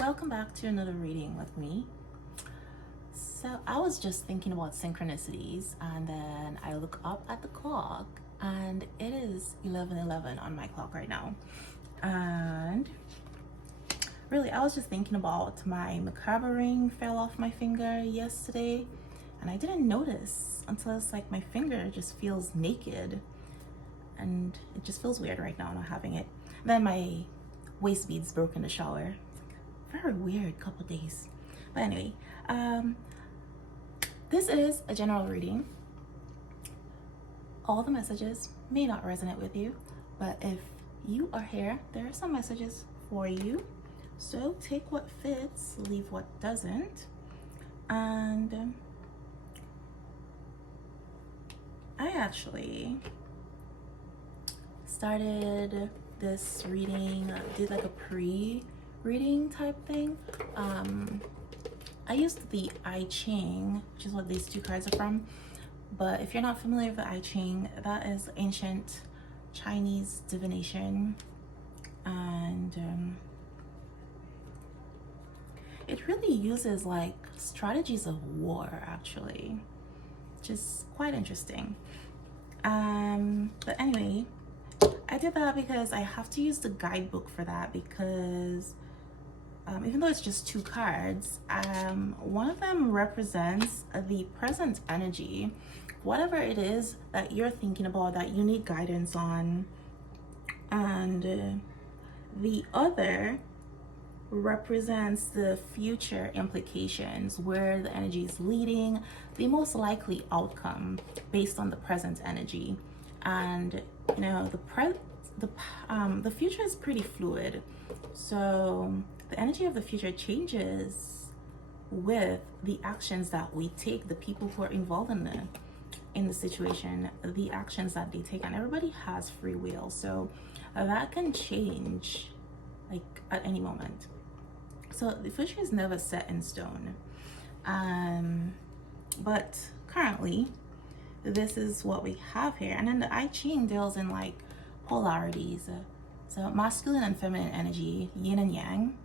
welcome back to another reading with me. So I was just thinking about synchronicities, and then I look up at the clock and it is 11:11 on my clock right now. And really, I was just thinking about my macabre ring fell off my finger yesterday, and I didn't notice until it's like my finger just feels naked, and it just feels weird right now not having it. Then my waist beads broke in the shower. Very weird couple days. But anyway, this is a general reading. All the messages may not resonate with you, but if you are here, there are some messages for you. So take what fits, leave what doesn't. And I actually started this reading, did like a pre-reading type thing. I used the I Ching, which is what these two cards are from. But if you're not familiar with the I Ching, that is ancient Chinese divination. And it really uses like strategies of war, actually, which is quite interesting. But anyway, I did that because I have to use the guidebook for that, because even though it's just two cards, one of them represents the present energy, whatever it is that you're thinking about that you need guidance on, and the other represents the future implications, where the energy is leading, the most likely outcome based on the present energy. And you know, the future is pretty fluid, so the energy of the future changes with the actions that we take, the people who are involved in the situation, the actions that they take, and everybody has free will, so that can change like at any moment. So the future is never set in stone. But currently, this is what we have here. And then the I Ching deals in like polarities. So masculine and feminine energy, yin and yang.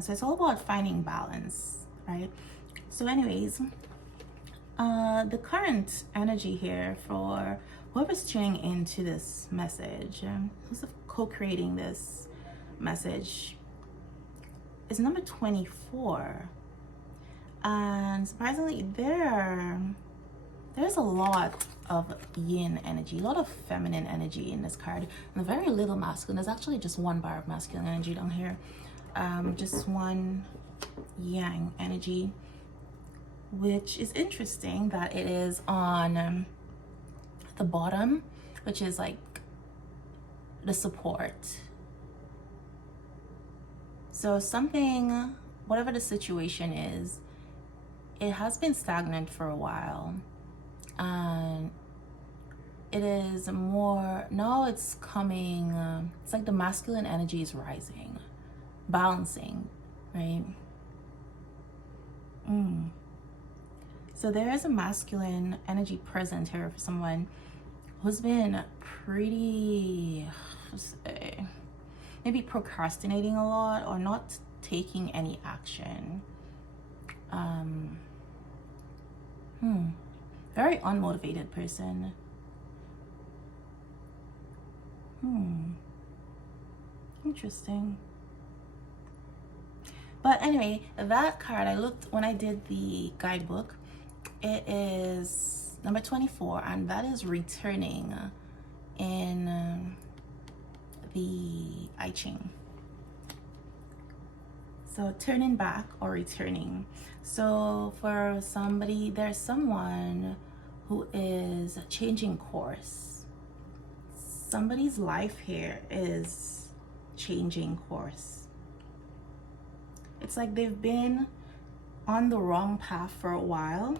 So it's all about finding balance, right? So anyways, the current energy here for whoever's tuning into this message, who's co-creating this message, is number 24. And surprisingly, there's a lot of yin energy, a lot of feminine energy in this card, and very little masculine. There's actually just one bar of masculine energy down here, just one yang energy, which is interesting that it is on the bottom, which is like the support. So something, whatever the situation is, it has been stagnant for a while, and it is more, now it's coming, it's like the masculine energy is rising, balancing, right? So there is a masculine energy present here for someone who's been pretty, maybe procrastinating a lot or not taking any action. Very unmotivated person. Interesting. But anyway, that card, I looked when I did the guidebook, it is number 24, and that is returning in the I Ching. So turning back or returning. So for somebody, there's someone who is changing course. Somebody's life here is changing course. It's like they've been on the wrong path for a while,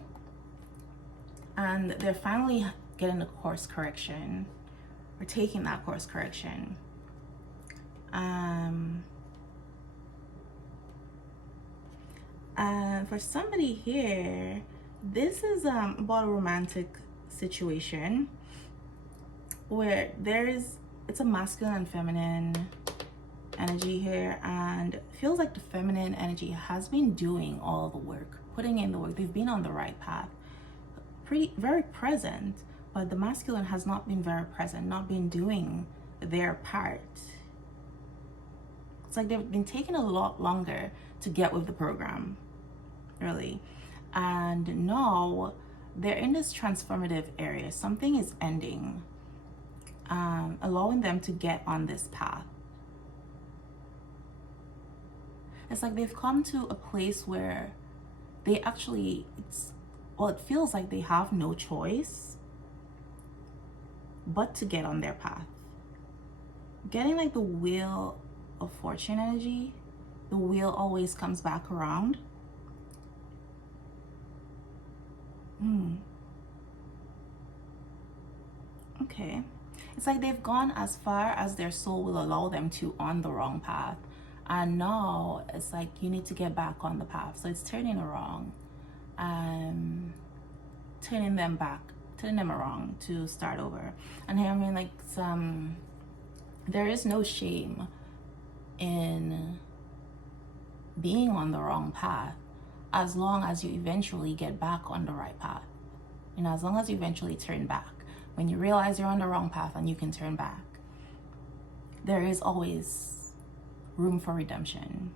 and they're finally getting a course correction or taking that course correction. For somebody here, this is about a romantic situation where it's a masculine and feminine energy here, and it feels like the feminine energy has been doing all the work, putting in the work. They've been on the right path, very present, but the masculine has not been very present, not been doing their part. It's like they've been taking a lot longer to get with the program, really. And now they're in this transformative area. Something is ending, allowing them to get on this path. It's like they've come to a place where they actually, it feels like they have no choice but to get on their path. Getting like the wheel of fortune energy, the wheel always comes back around. Okay. It's like they've gone as far as their soul will allow them to on the wrong path. And now it's like you need to get back on the path. So it's turning around, turning them around to start over. And I mean, like, there is no shame in being on the wrong path, as long as you eventually get back on the right path. You know, as long as you eventually turn back. When you realize you're on the wrong path and you can turn back, there is always room for redemption.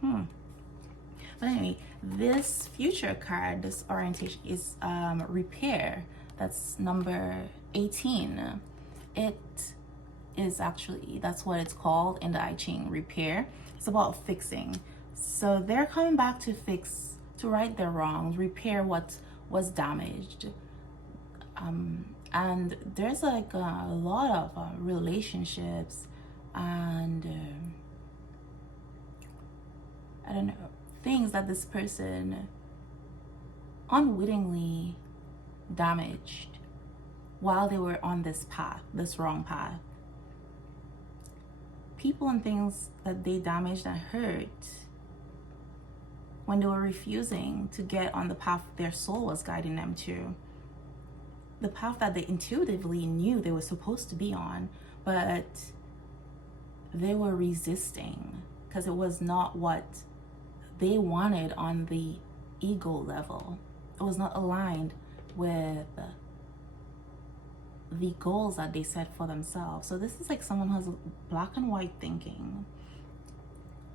But anyway, this future card, this orientation is repair. That's number 18. It is actually, that's what it's called in the I Ching, repair. It's about fixing. So they're coming back to fix, to right their wrongs, repair what was damaged. And there's like a lot of relationships and I don't know, things that this person unwittingly damaged while they were on this path, this wrong path. People and things that they damaged and hurt when they were refusing to get on the path their soul was guiding them to. The path that they intuitively knew they were supposed to be on, but they were resisting because it was not what they wanted on the ego level. It was not aligned with the goals that they set for themselves. So this is like someone who has black and white thinking,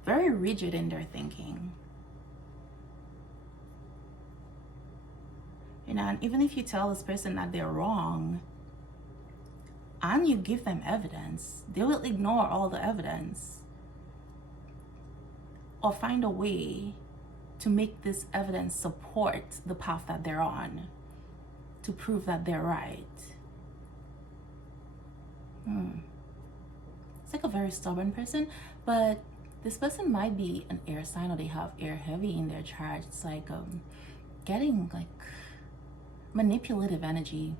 very rigid in their thinking. You know, and even if you tell this person that they're wrong and you give them evidence, they will ignore all the evidence or find a way to make this evidence support the path that they're on, to prove that they're right. It's like a very stubborn person, but this person might be an air sign or they have air heavy in their chart. It's like getting like manipulative energy,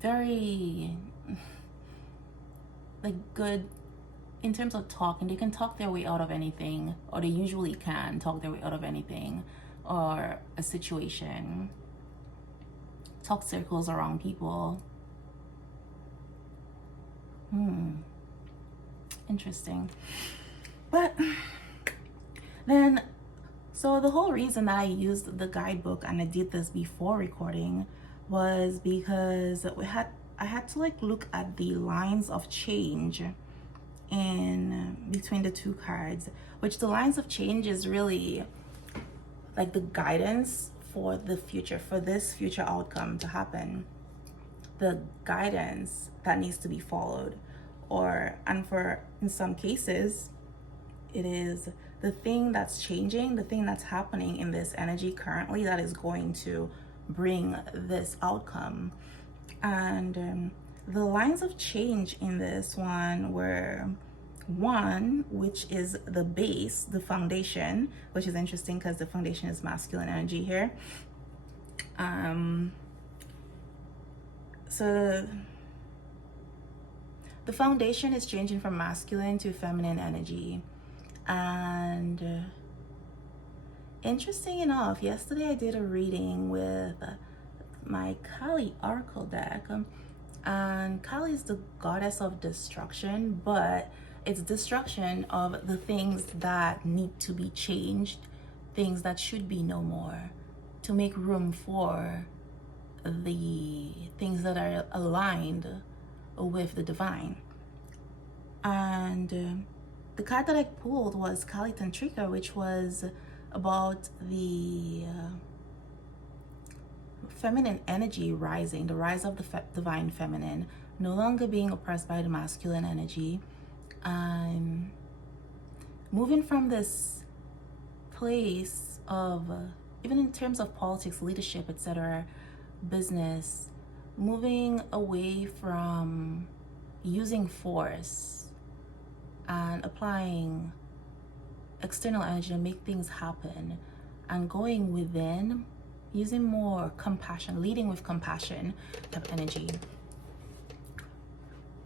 very like good in terms of talking. They can talk their way out of anything, or they usually can talk their way out of anything or a situation. Talk circles around people. Interesting. But then, so the whole reason that I used the guidebook and I did this before recording was because I had to like look at the lines of change in between the two cards, which the lines of change is really like the guidance for the future, for this future outcome to happen, the guidance that needs to be followed, and for in some cases it is the thing that's changing, the thing that's happening in this energy currently that is going to bring this outcome. And the lines of change in this one were one, which is the base, the foundation, which is interesting because the foundation is masculine energy here. So the foundation is changing from masculine to feminine energy. And interesting enough, yesterday I did a reading with my Kali Oracle deck, And Kali is the goddess of destruction, but it's destruction of the things that need to be changed, things that should be no more, to make room for the things that are aligned with the divine. And the card that I pulled was Kali Tantrika, which was about the feminine energy rising, the rise of the divine feminine, no longer being oppressed by the masculine energy, moving from this place of, even in terms of politics, leadership, etc., business, moving away from using force and applying external energy to make things happen, and going within, using more compassion, leading with compassion type energy.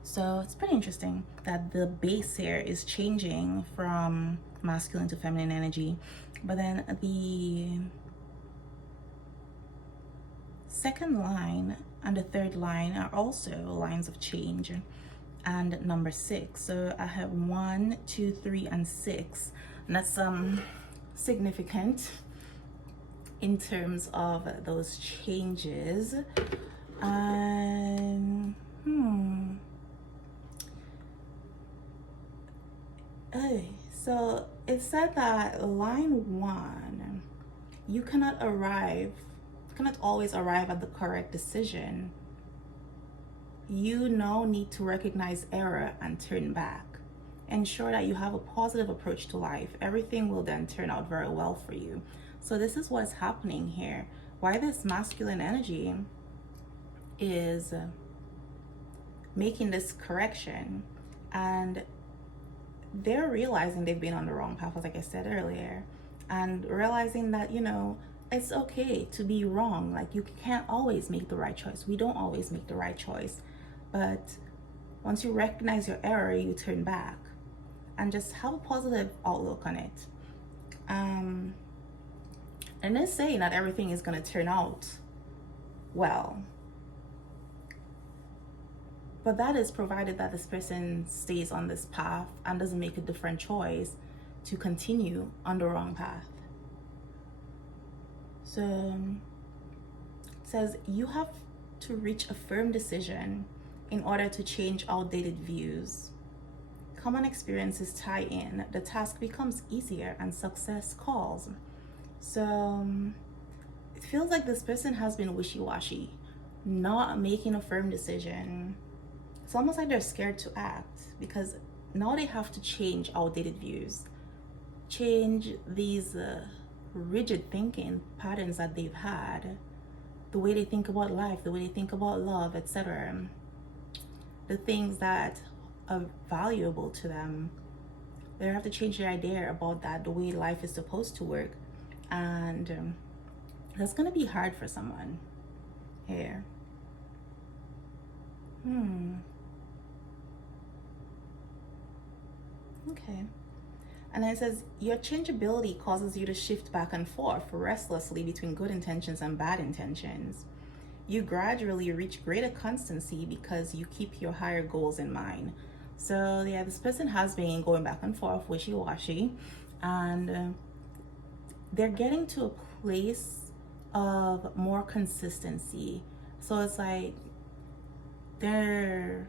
So it's pretty interesting that the base here is changing from masculine to feminine energy. But then the second line and the third line are also lines of change, and number 6. So I have 1, 2, 3, and 6, and that's significant in terms of those changes. Okay, so it said that line 1, you cannot always arrive at the correct decision. You now need to recognize error and turn back. Ensure that you have a positive approach to life. Everything will then turn out very well for you. So this is what's happening here. Why this masculine energy is making this correction, and they're realizing they've been on the wrong path, like I said earlier, and realizing that, you know, it's okay to be wrong. Like, you can't always make the right choice. We don't always make the right choice. But once you recognize your error, you turn back and just have a positive outlook on it. And it's saying that everything is going to turn out well. But that is provided that this person stays on this path and doesn't make a different choice to continue on the wrong path. So it says you have to reach a firm decision in order to change outdated views. Common experiences tie in, the task becomes easier and success calls. So it feels like this person has been wishy-washy, not making a firm decision. It's almost like they're scared to act because now they have to change outdated views, change these rigid thinking patterns that they've had, the way they think about life, the way they think about love, etc. The things that are valuable to them, they have to change their idea about that, the way life is supposed to work. And that's going to be hard for someone here. Okay. And then it says, your changeability causes you to shift back and forth restlessly between good intentions and bad intentions. You gradually reach greater constancy because you keep your higher goals in mind. So yeah, this person has been going back and forth, wishy-washy, and they're getting to a place of more consistency. So it's like they're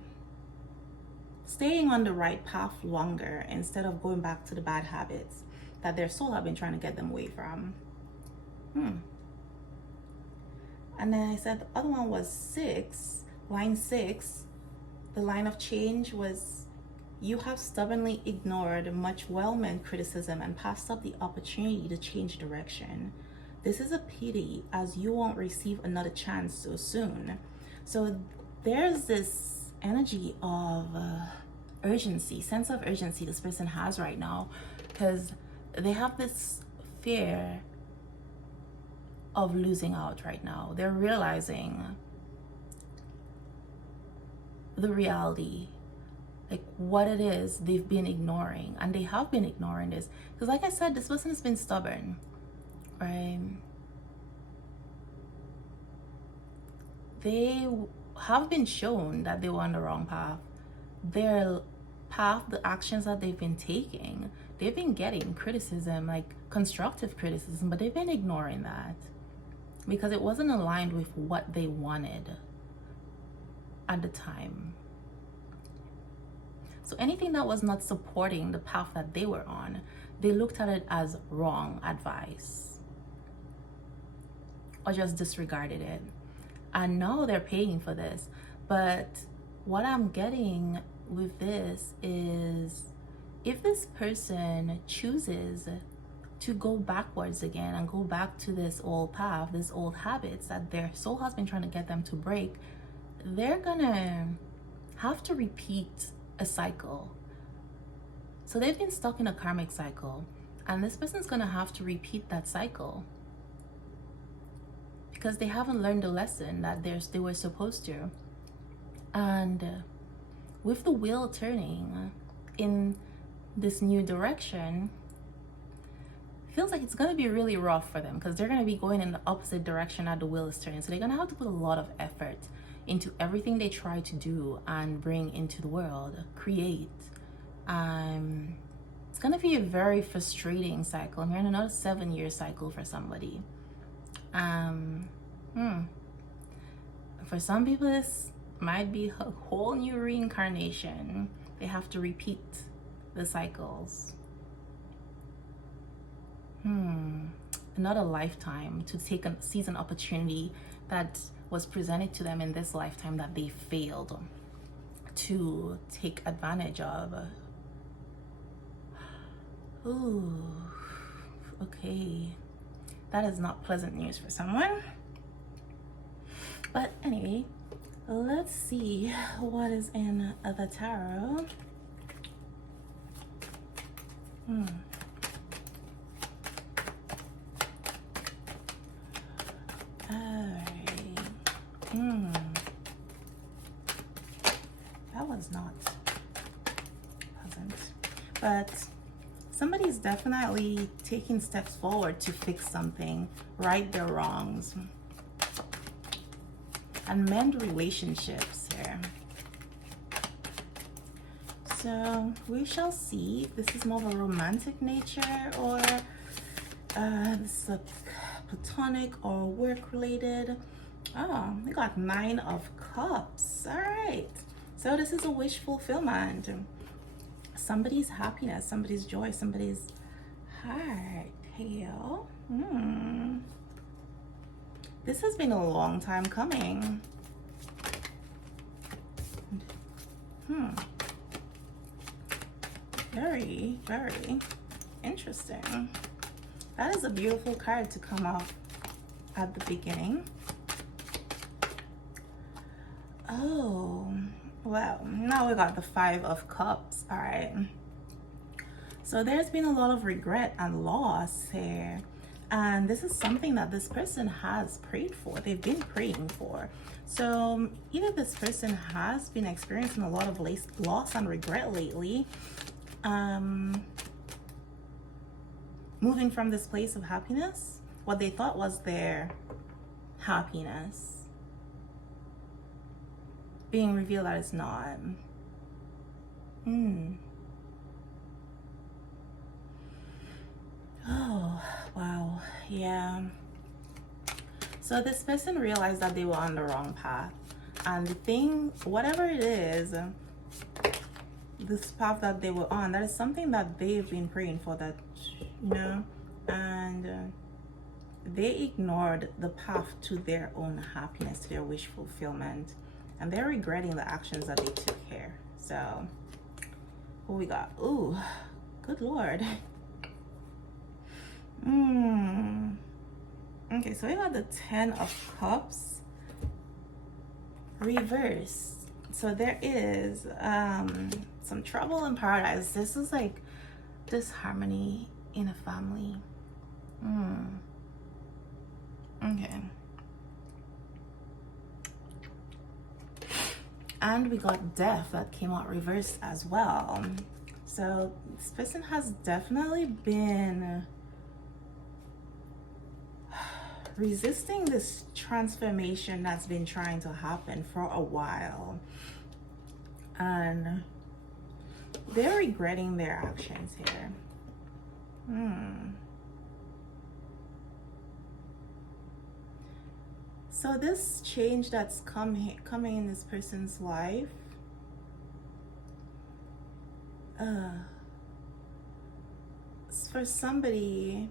staying on the right path longer instead of going back to the bad habits that their soul have been trying to get them away from. And then I said the other one was 6, line 6. The line of change was, you have stubbornly ignored much well-meant criticism and passed up the opportunity to change direction. This is a pity, as you won't receive another chance so soon. So there's this energy of urgency, sense of urgency this person has right now, because they have this fear of losing out right now. They're realizing the reality, like what it is they've been ignoring, and they have been ignoring this because, like I said, this person has been stubborn, right? They have been shown that they were on the wrong path. Their path, the actions that they've been taking, they've been getting criticism, like constructive criticism, but they've been ignoring that because it wasn't aligned with what they wanted at the time. So anything that was not supporting the path that they were on, they looked at it as wrong advice or just disregarded it. And now they're paying for this. But what I'm getting with this is, if this person chooses to go backwards again and go back to this old path, this old habits that their soul has been trying to get them to break, they're gonna have to repeat a cycle. So they've been stuck in a karmic cycle, and this person's gonna have to repeat that cycle because they haven't learned the lesson that they were supposed to. And with the wheel turning in this new direction, feels like it's going to be really rough for them because they're going to be going in the opposite direction that the wheel is turning. So they're going to have to put a lot of effort into everything they try to do and bring into the world, create. It's going to be a very frustrating cycle. I'm hearing another 7-year cycle for somebody. For some people, this might be a whole new reincarnation. They have to repeat the cycles. Another lifetime to seize an opportunity that was presented to them in this lifetime that they failed to take advantage of. Ooh, okay. That is not pleasant news for someone. But anyway, let's see what is in the tarot. Alright. That was not pleasant. But somebody's definitely taking steps forward to fix something, right their wrongs, and mend relationships here. So we shall see if this is more of a romantic nature or this is a platonic or work related. Oh, we got 9 of Cups. All right. So this is a wish fulfillment. Somebody's happiness, somebody's joy, somebody's heart. Hell. This has been a long time coming. Very, very interesting. That is a beautiful card to come off at the beginning. Oh, well, now we got the 5 of Cups. All right. So there's been a lot of regret and loss here. And this is something that this person has prayed for. They've been praying for. So either this person has been experiencing a lot of loss and regret lately. Moving from this place of happiness, what they thought was their happiness, being revealed that it's not. Oh, wow. Yeah. So this person realized that they were on the wrong path. And the thing, whatever it is, this path that they were on, that is something that they've been praying for, that, you know, and they ignored the path to their own happiness, to their wish fulfillment. And they're regretting the actions that they took here. So, what we got? Ooh, good Lord. Okay, so we got the 10 of Cups reversed. So there is some trouble in paradise. This is like disharmony in a family. Okay. And we got death that came out reversed as well. So this person has definitely been resisting this transformation that's been trying to happen for a while. And they're regretting their actions here. So this change that's coming in this person's life, for somebody,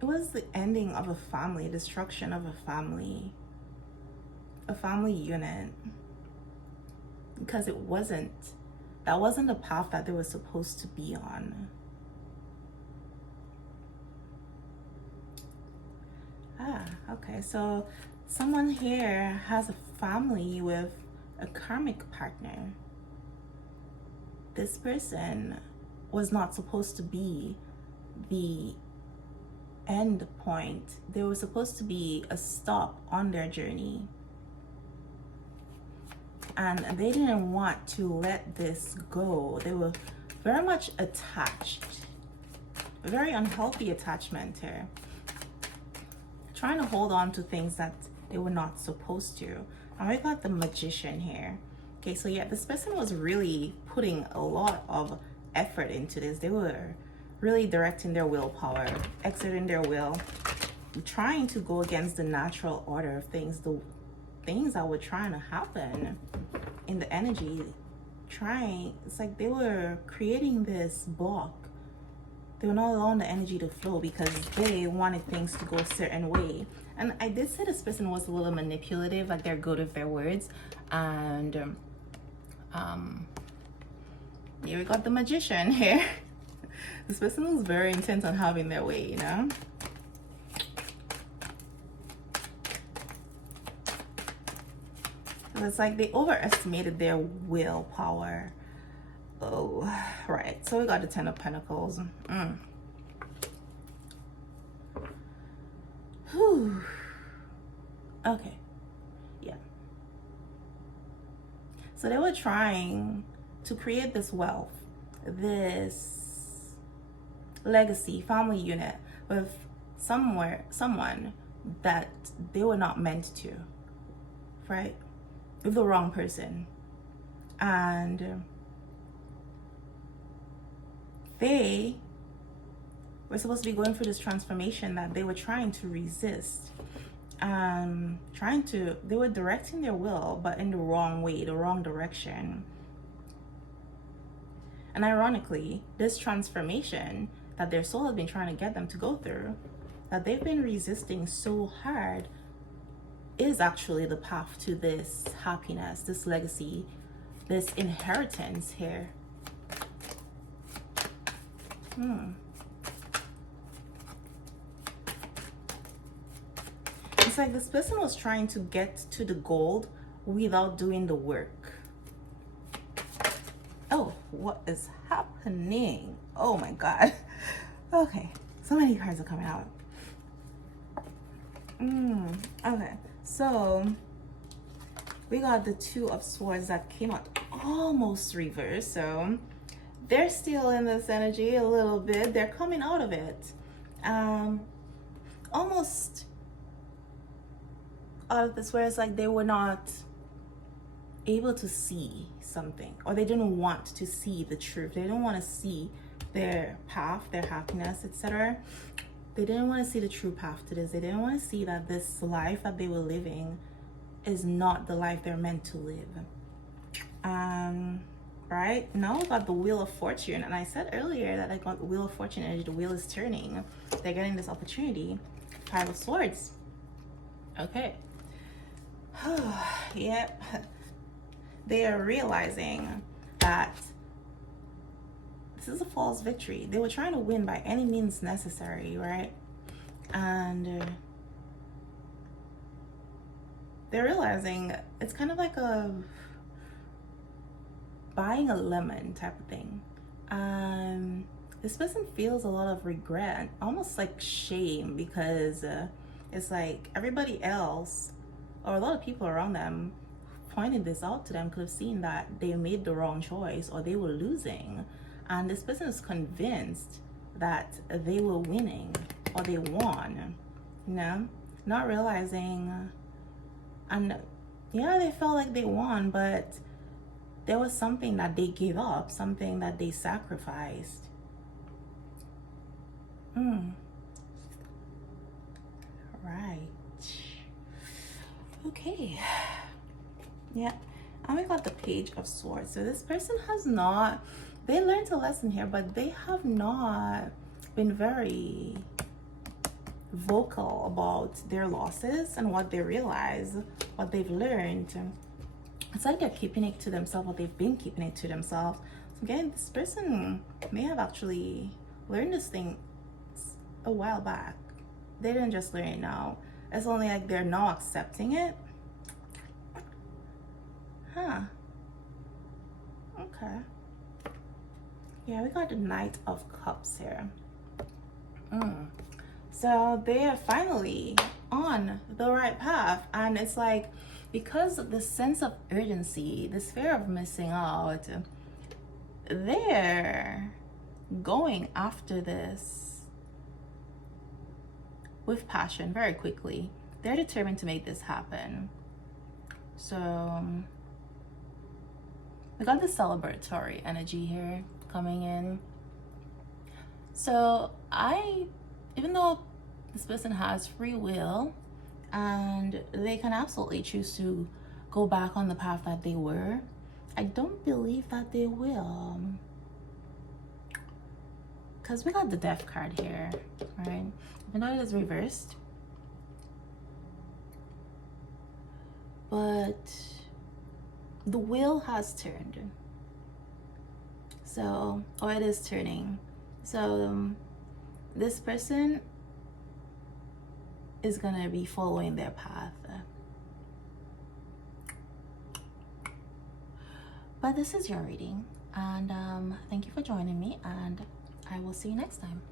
it was the ending of a family, destruction of a family unit, because that wasn't the path that they were supposed to be on. Okay, so someone here has a family with a karmic partner. This person was not supposed to be the end point. They were supposed to be a stop on their journey. And they didn't want to let this go. They were very much attached. A very unhealthy attachment here. Trying to hold on to things that they were not supposed to. And we got the Magician here. Okay, so yeah, this person was really putting a lot of effort into this. They were really directing their willpower, exerting their will, trying to go against the natural order of things, the things that were trying to happen in the energy. It's like they were creating this block. They were not allowing the energy to flow because they wanted things to go a certain way. And I did say this person was a little manipulative, like they're good with their words. And here we got the Magician here. This person was very intent on having their way, you know? So it's like they overestimated their willpower. Oh, right. So we got the Ten of Pentacles. Whew. Okay. Yeah. So they were trying to create this wealth, this legacy, family unit with someone that they were not meant to, right? With the wrong person. And they were supposed to be going through this transformation that they were trying to resist. They were directing their will, but in the wrong way, the wrong direction. And ironically, this transformation that their soul has been trying to get them to go through, that they've been resisting so hard, is actually the path to this happiness, this legacy, this inheritance here. It's like this person was trying to get to the gold without doing the work. Oh, what is happening? Oh my God. Okay, so many cards are coming out. Okay, so we got the Two of Swords that came out almost reversed. So they're still in this energy a little bit. They're coming out of it. Almost out of this, where it's like they were not able to see something, or they didn't want to see the truth. They didn't want to see their path, their happiness, etc. They didn't want to see the true path to this. They didn't want to see that this life that they were living is not the life they're meant to live. Right now we got the Wheel of Fortune, and I said earlier that I got the Wheel of Fortune energy. The wheel is turning. They're getting this opportunity. Five of Swords. Okay. Yep. They are realizing that this is a false victory. They were trying to win by any means necessary, right? And they're realizing it's kind of like a buying a lemon type of thing. This person feels a lot of regret, almost like shame, because it's like everybody else, or a lot of people around them, pointed this out to them, could have seen that they made the wrong choice or they were losing. And this person is convinced that they were winning or they won. you know, not realizing, and yeah, they felt like they won, but there was something that they gave up, something that they sacrificed. Right. Okay. Yeah. And we got the Page of Swords. So this person has not, they learned a lesson here, but they have not been very vocal about their losses and what they realize, what they've learned. It's like they're keeping it to themselves, or they've been keeping it to themselves. So again, this person may have actually learned this thing a while back. They didn't just learn it now. It's only like they're now accepting it. Huh. Okay. Yeah, we got the Knight of Cups here. So they are finally on the right path. And it's like, because of the sense of urgency, this fear of missing out, they're going after this with passion very quickly. They're determined to make this happen. So we got the celebratory energy here coming in. So even though this person has free will and they can absolutely choose to go back on the path that they were, I don't believe that they will. Because we got the Death card here, right? Even though it is reversed, but the wheel has turned. So, or it is turning. So this person is gonna be following their path. But this is your reading, and thank you for joining me, and I will see you next time.